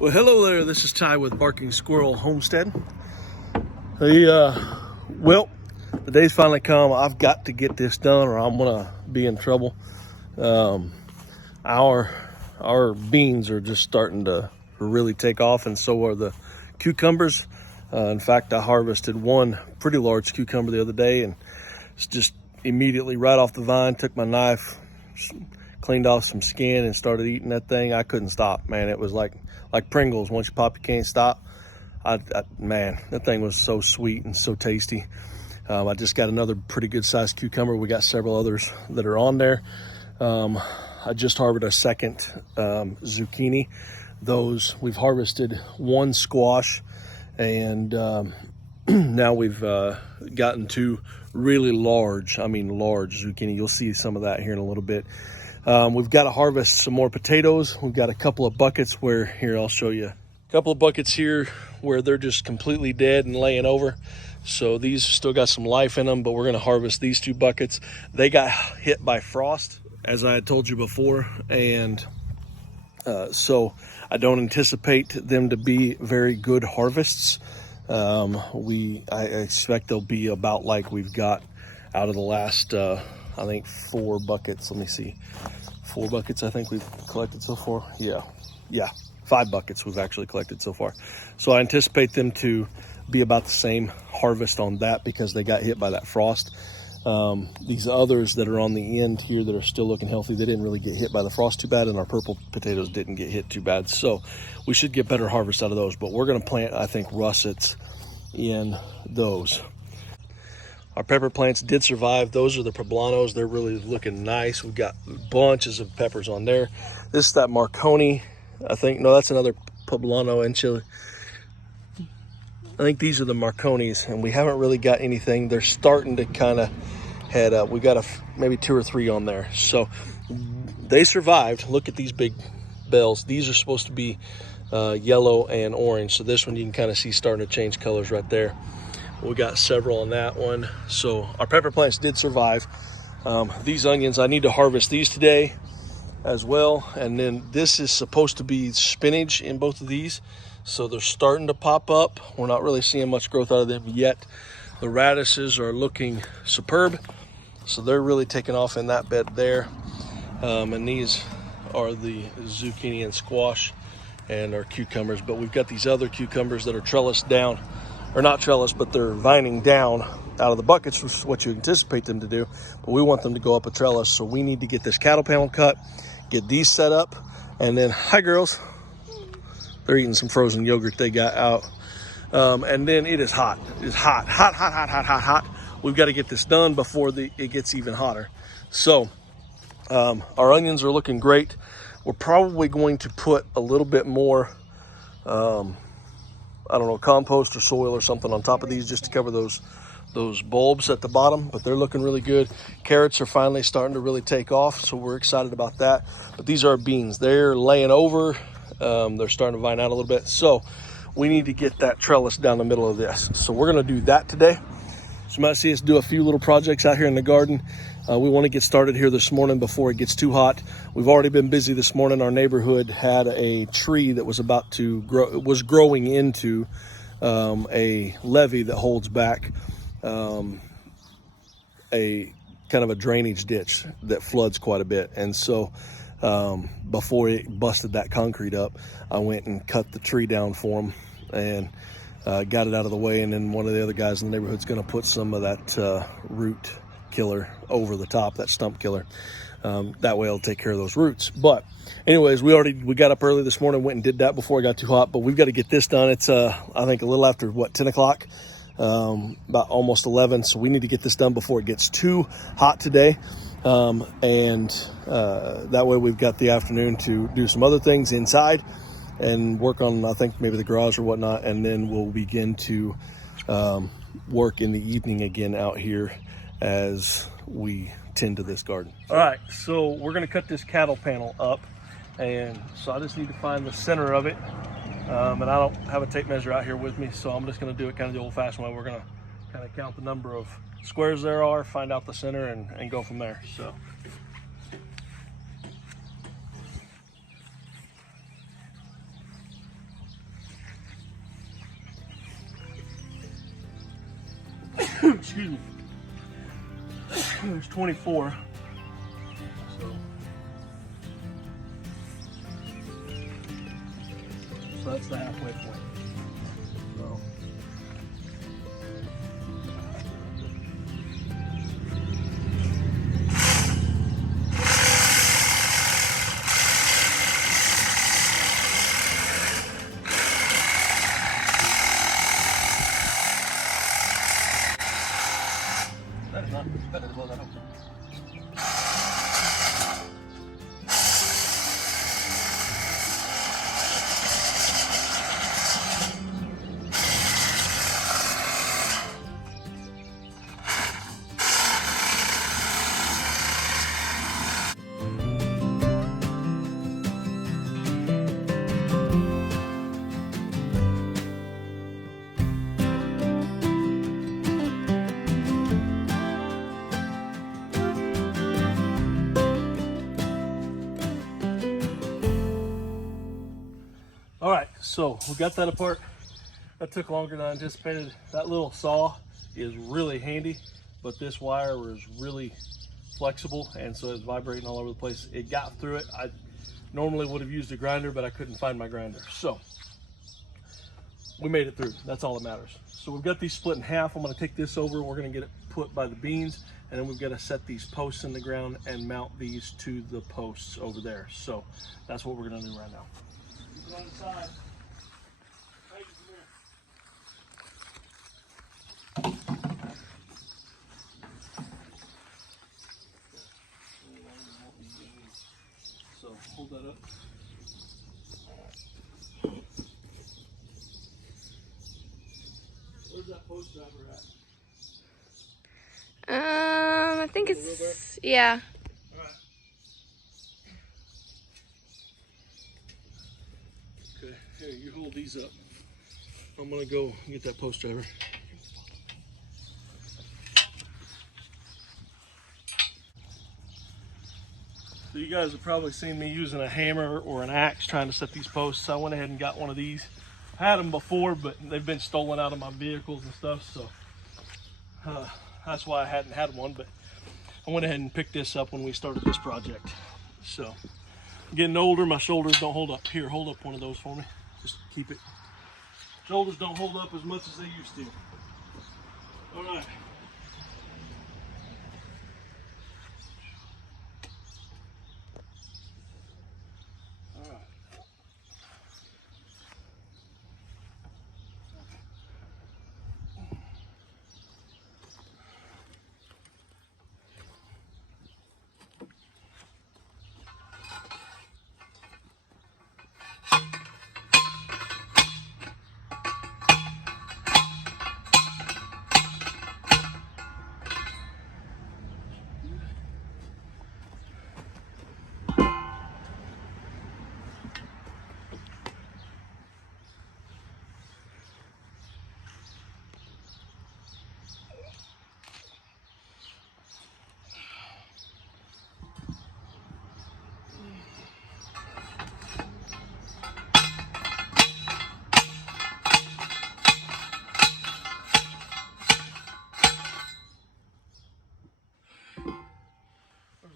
Well, hello there. This is Ty with Barking Squirrel Homestead. Well, the day's finally come. I've got to get this done, or I'm gonna be in trouble. Our beans are just starting to really take off, and so are the cucumbers. In fact, I harvested one pretty large cucumber the other day, and it's just immediately right off the vine. Took my knife, cleaned off some skin, and started eating that thing. I couldn't stop, man. It was like Pringles. Once you pop, you can't stop. Man, that thing was so sweet and so tasty. I just got another pretty good sized cucumber. We got several others that are on there. I just harvested a second zucchini. Those, we've harvested one squash, and now we've gotten two really large zucchini. You'll see some of that here in a little bit. We've got to harvest some more potatoes. We've got a couple of buckets where, here, I'll show you. A couple of buckets here where they're just completely dead and laying over. So these still got some life in them, but we're gonna harvest these two buckets. They got hit by frost, as I had told you before, and so I don't anticipate them to be very good harvests. I expect they'll be about like we've got out of the last, I think 4 buckets. Let me see. 4 buckets I think we've collected so far. Yeah, 5 buckets we've actually collected so far. So I anticipate them to be about the same harvest on that because they got hit by that frost. These others that are on the end here that are still looking healthy, they didn't really get hit by the frost too bad, and our purple potatoes didn't get hit too bad. So we should get better harvest out of those, but we're gonna plant, I think, russets in those. Our pepper plants did survive. Those are the poblanos. They're really looking nice. We've got bunches of peppers on there. This is that Marconi, I think. No, that's another poblano and chili. I think these are the Marconis, and we haven't really got anything. They're starting to kind of head up. We got maybe 2 or 3 on there. So they survived. Look at these big bells. These are supposed to be yellow and orange. So this one you can kind of see starting to change colors right there. We got several on that one. So our pepper plants did survive. These onions, I need to harvest these today as well. And then this is supposed to be spinach in both of these. So they're starting to pop up. We're not really seeing much growth out of them yet. The radishes are looking superb. So they're really taking off in that bed there. And these are the zucchini and squash and our cucumbers. But we've got these other cucumbers that are trellised down. Or not trellis, but they're vining down out of the buckets, which is what you anticipate them to do. But we want them to go up a trellis, so we need to get this cattle panel cut, get these set up, and then, hi girls, they're eating some frozen yogurt they got out. And then it is hot. It is hot. We've got to get this done before it gets even hotter. So our onions are looking great. We're probably going to put a little bit more I don't know, compost or soil or something on top of these just to cover those bulbs at the bottom, but they're looking really good. Carrots are finally starting to really take off, so we're excited about that. But these are beans. They're laying over. They're starting to vine out a little bit. So we need to get that trellis down the middle of this. So we're gonna do that today. So you might see us do a few little projects out here in the garden. We want to get started here this morning before it gets too hot. We've already been busy this morning. Our neighborhood had a tree that was about to grow. It was growing into a levee that holds back a kind of a drainage ditch that floods quite a bit. And so before it busted that concrete up, I went and cut the tree down for them and got it out of the way. And then one of the other guys in the neighborhood is going to put some of that root killer over the top, that stump killer. That way it'll take care of those roots. But anyways, we got up early this morning, went and did that before it got too hot, but we've got to get this done. It's I think a little after 10 o'clock, about almost 11. So we need to get this done before it gets too hot today. And that way we've got the afternoon to do some other things inside and work on, I think, maybe the garage or whatnot. And then we'll begin to work in the evening again out here as we tend to this garden. All right, so we're gonna cut this cattle panel up, and so I just need to find the center of it, and I don't have a tape measure out here with me, so I'm just gonna do it kind of the old-fashioned way. We're gonna kind of count the number of squares there are, find out the center, and go from there. So Excuse me. There's 24. So that's the halfway point. So. That's not better than what I don't. All right, so we got that apart. That took longer than I anticipated. That little saw is really handy, but this wire was really flexible, and so it's vibrating all over the place. It got through it. I normally would have used a grinder, but I couldn't find my grinder. So we made it through. That's all that matters. So we've got these split in half. I'm gonna take this over. We're gonna get it put by the beans, and then we've got to set these posts in the ground and mount these to the posts over there. So that's what we're gonna do right now. On the side. So hold that up. Where's that post driver at? I think it's, yeah. All right. Okay, here, you hold these up. I'm gonna go get that post driver. So you guys have probably seen me using a hammer or an axe trying to set these posts. I went ahead and got one of these. I had them before, but they've been stolen out of my vehicles and stuff, so that's why I hadn't had one, but I went ahead and picked this up when we started this project. So I'm getting older, my shoulders don't hold up. Here, hold up one of those for me. Just keep it. Shoulders don't hold up as much as they used to. All right.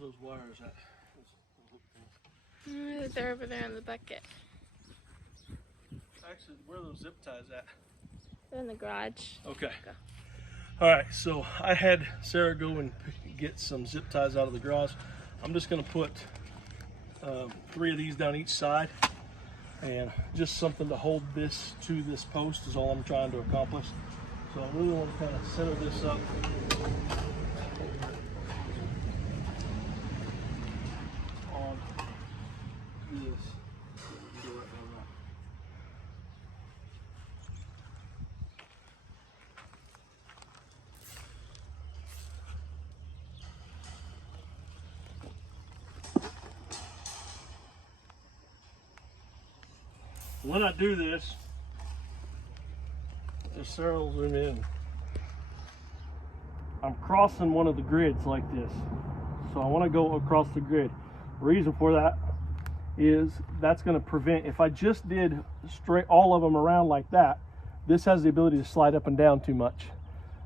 Those wires at? They're over there in the bucket. Actually, where are those zip ties at? They're in the garage. Okay. All right, so I had Sarah go and get some zip ties out of the garage. I'm just gonna put 3 of these down each side, and just something to hold this to this post is all I'm trying to accomplish. So I really want to kind of center this up. When I do this, just Sarah zoom in. I'm crossing one of the grids like this. So I want to go across the grid. The reason for that is that's going to prevent, if I just did straight all of them around like that, this has the ability to slide up and down too much.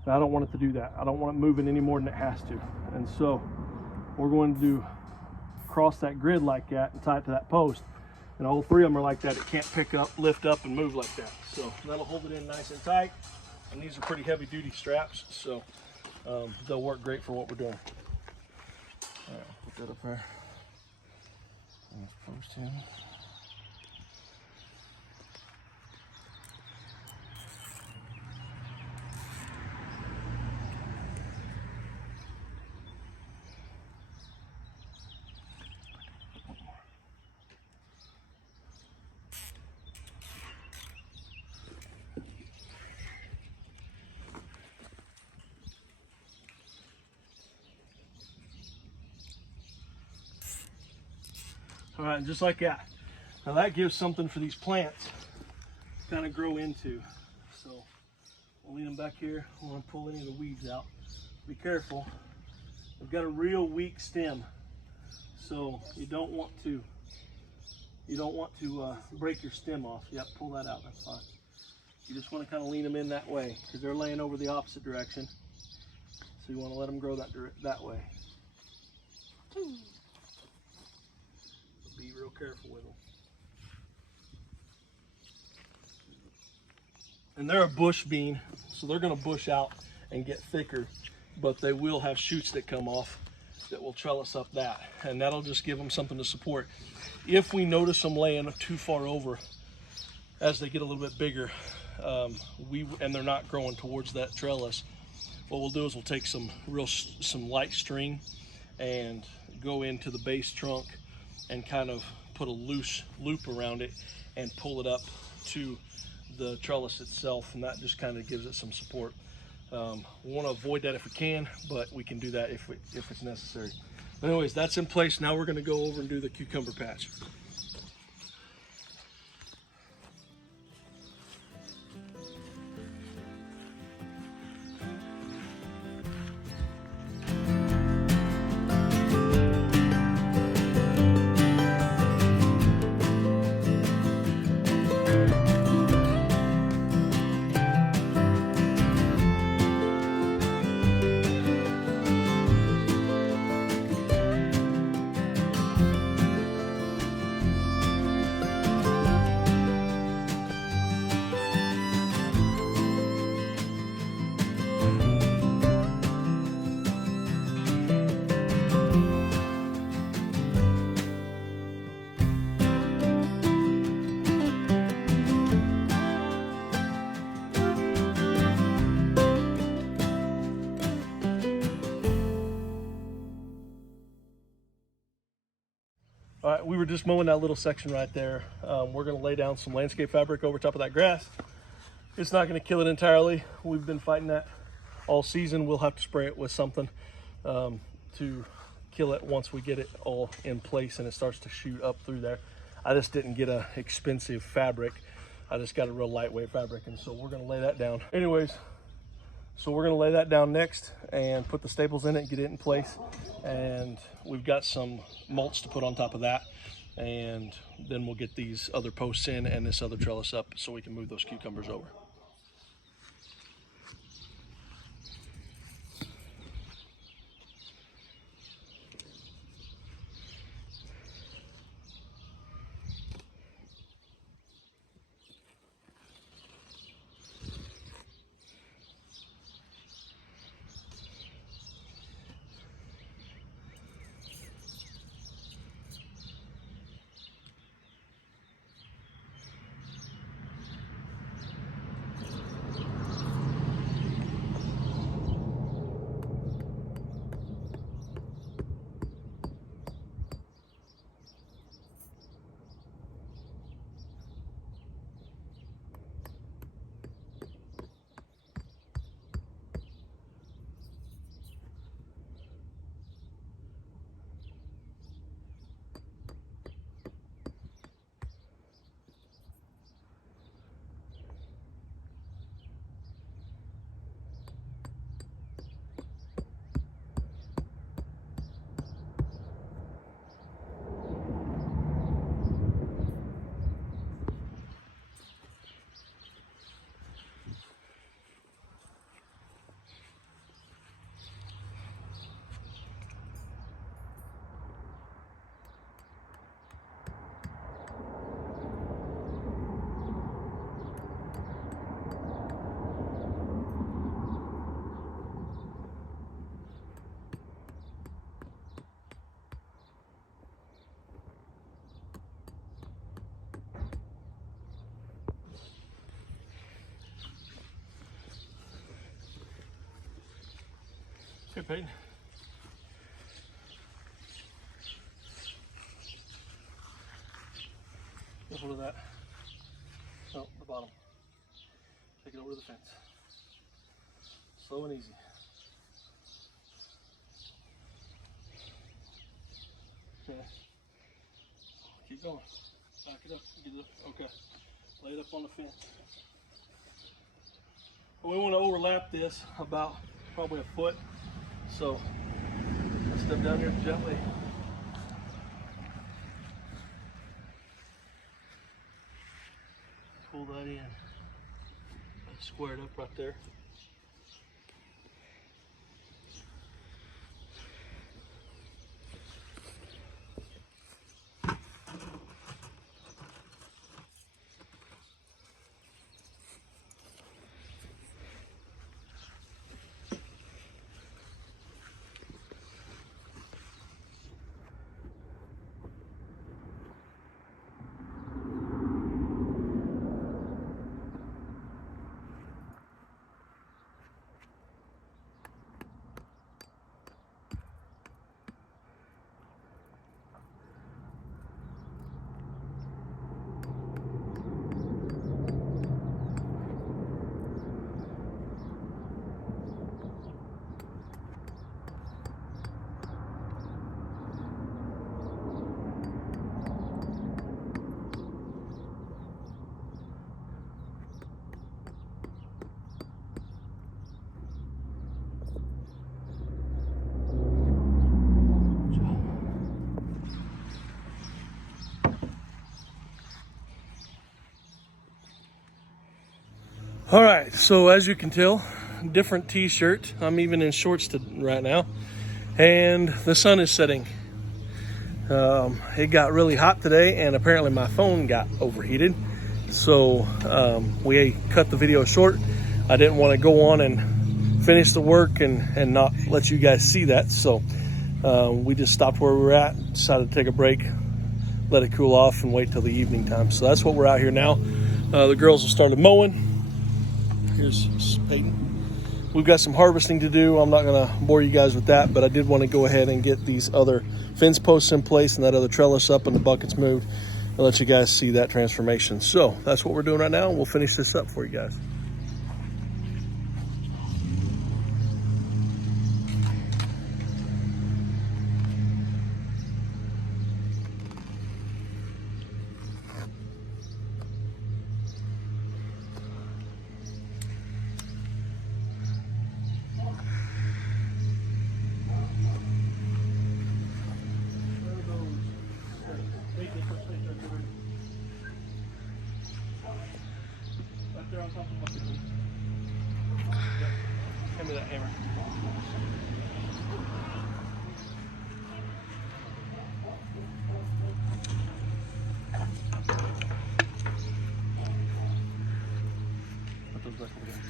And I don't want it to do that. I don't want it moving any more than it has to. And so we're going to do cross that grid like that and tie it to that post. And all three of them are like that. It can't pick up, lift up, and move like that. So that'll hold it in nice and tight. And these are pretty heavy duty straps, so they'll work great for what we're doing. All right, put that up there. And let's post in. All right, and just like that. Now that gives something for these plants to kind of grow into. So we'll lean them back here. I want to pull any of the weeds out. Be careful. They've got a real weak stem, so you don't want to break your stem off. Yep, pull that out. That's fine. You just want to kind of lean them in that way because they're laying over the opposite direction. So you want to let them grow that way. Be real careful with them. And they're a bush bean, so they're going to bush out and get thicker, but they will have shoots that come off that will trellis up that, and that'll just give them something to support. If we notice them laying too far over as they get a little bit bigger, and they're not growing towards that trellis, what we'll do is we'll take some light string and go into the base trunk and kind of put a loose loop around it and pull it up to the trellis itself, and that just kind of gives it some support. We want to avoid that if we can, but we can do that if it's necessary. But anyways, that's in place. Now we're going to go over and do the cucumber patch. All right, we were just mowing that little section right there. We're going to lay down some landscape fabric over top of that grass. It's not going to kill it entirely. We've been fighting that all season. We'll have to spray it with something to kill it once we get it all in place and it starts to shoot up through there. I just didn't get a expensive fabric. I just got a real lightweight fabric, and so we're going to lay that down. Anyways, so we're going to lay that down next and put the staples in it, get it in place, and we've got some mulch to put on top of that, and then we'll get these other posts in and this other trellis up so we can move those cucumbers over. Hey, Payton. Get hold of that. Oh, the bottom. Take it over to the fence. Slow and easy. Okay. Keep going. Back it up. Get it up. Okay. Lay it up on the fence. We want to overlap this about probably a foot. So I step down here gently. Pull that in. Square it up right there. All right, so as you can tell, different t-shirt. I'm even in shorts right now, and the sun is setting. It got really hot today, and apparently my phone got overheated. So we cut the video short. I didn't want to go on and finish the work and not let you guys see that. So we just stopped where we were at, decided to take a break, let it cool off, and wait till the evening time. So that's what we're out here now. The girls have started mowing. Here's Payton. We've got some harvesting to do. I'm not going to bore you guys with that, but I did want to go ahead and get these other fence posts in place and that other trellis up and the buckets moved and let you guys see that transformation. So that's what we're doing right now. We'll finish this up for you guys. Hand me that hammer. Put those back over there.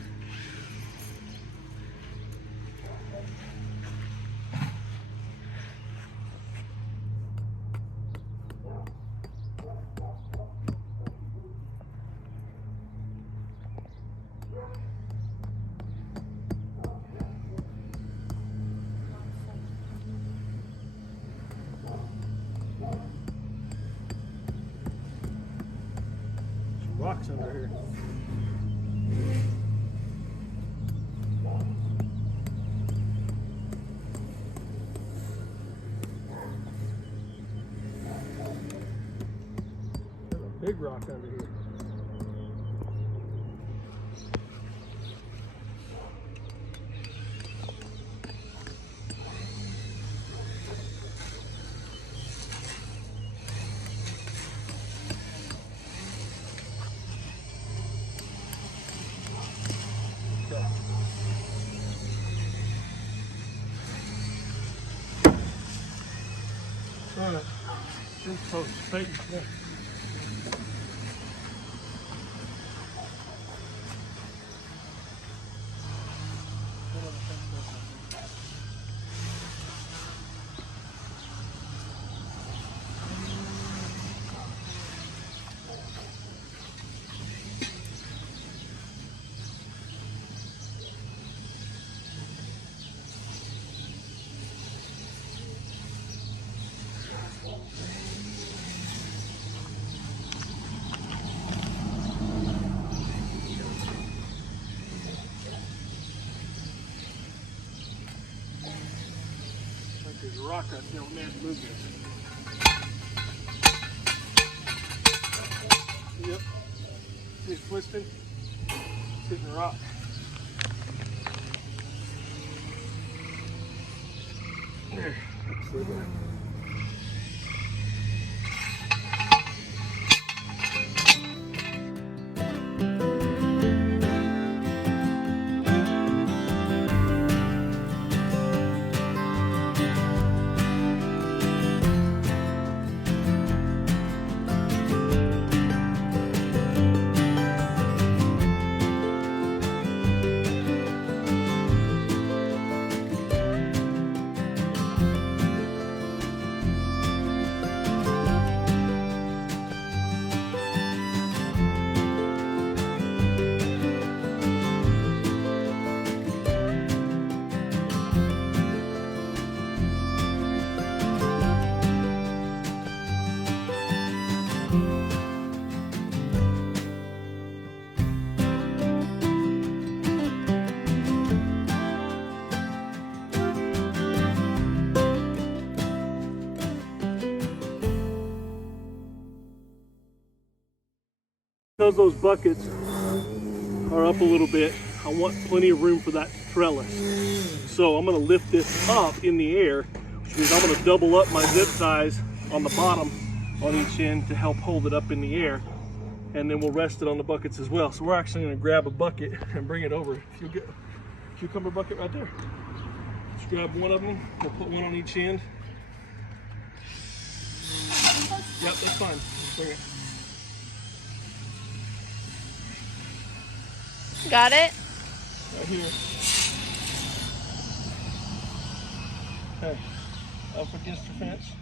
Rocks under here. There's a big rock under here. All right, fence post, Payton. Yeah. There's a rock right there. We may have to move this. Yep. He's twisting. It's hitting the rock. There. Because those buckets are up a little bit, I want plenty of room for that trellis. So I'm going to lift this up in the air, which means I'm going to double up my zip ties on the bottom on each end to help hold it up in the air. And then we'll rest it on the buckets as well. So we're actually going to grab a bucket and bring it over. If you'll get a cucumber bucket right there. Just grab one of them. We'll put one on each end. Yep, that's fine. Just bring it. Got it? Right here. Okay, up against the fence.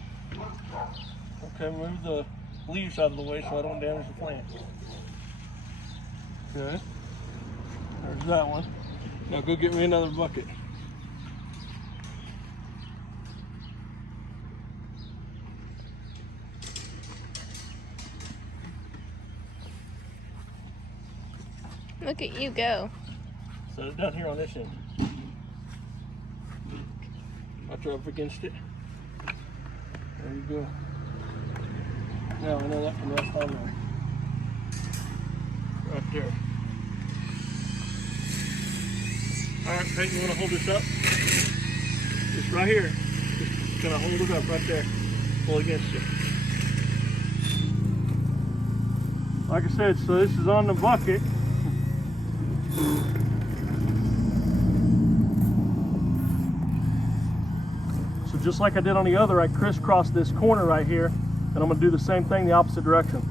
Okay, move the leaves out of the way so I don't damage the plant. Okay, there's that one. Now go get me another bucket. Look at you go. Set it down here on this end. I'll throw up against it. There you go. Now I know that can rest on there. Right there. Alright, Payton, you want to hold this up? Just right here. Just kind of hold it up right there. Pull against you. Like I said, so this is on the bucket. So just like I did on the other, I crisscrossed this corner right here, and I'm going to do the same thing the opposite direction.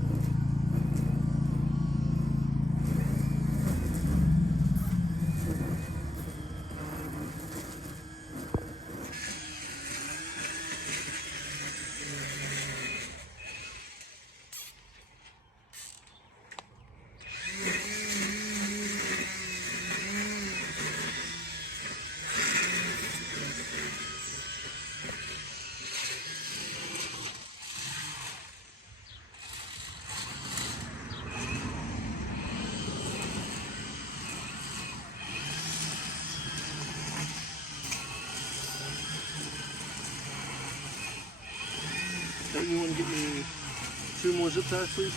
You want to get me 2 more zip ties, please?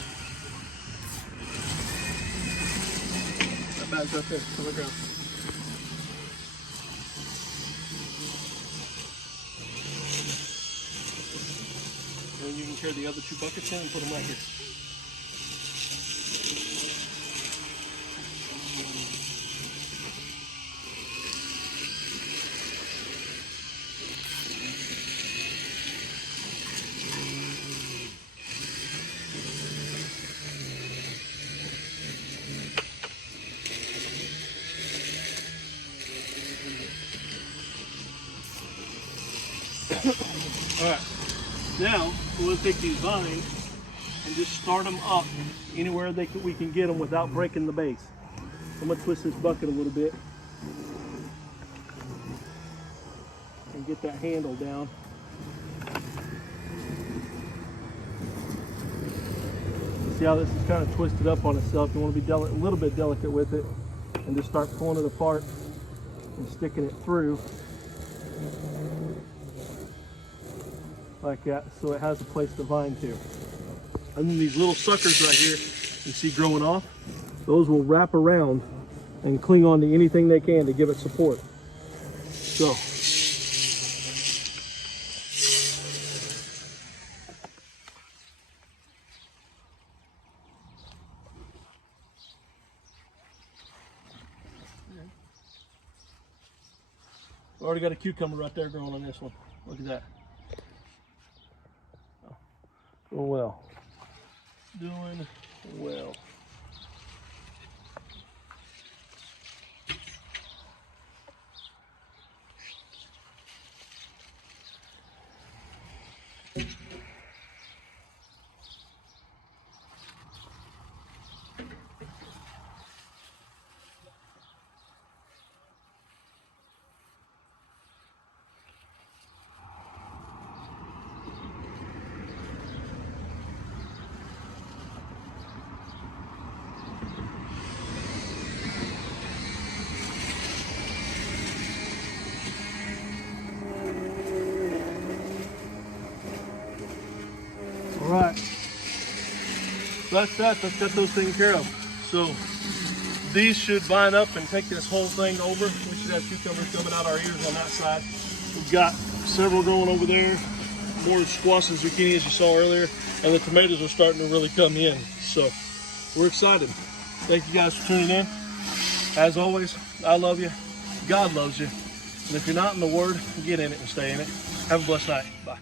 That bag's right there on the ground. And you can carry the other 2 buckets in and put them right here. Alright, now we're going to take these vines and just start them up anywhere we can get them without breaking the base. So I'm going to twist this bucket a little bit and get that handle down. See how this is kind of twisted up on itself. You want to be a little bit delicate with it and just start pulling it apart and sticking it through. like that, so it has a place to vine to. And then these little suckers right here you see growing off, those will wrap around and cling on to anything they can to give it support. So already got a cucumber right there growing on this one. Look at that. Doing well. Doing well. All right, that's got those taken care of. So these should vine up and take this whole thing over. We should have cucumbers coming out our ears on that side. We've got several growing over there, more squash and zucchini as you saw earlier, and the tomatoes are starting to really come in. So we're excited. Thank you guys for tuning in. As always, I love you. God loves you. And if you're not in the Word, get in it and stay in it. Have a blessed night. Bye.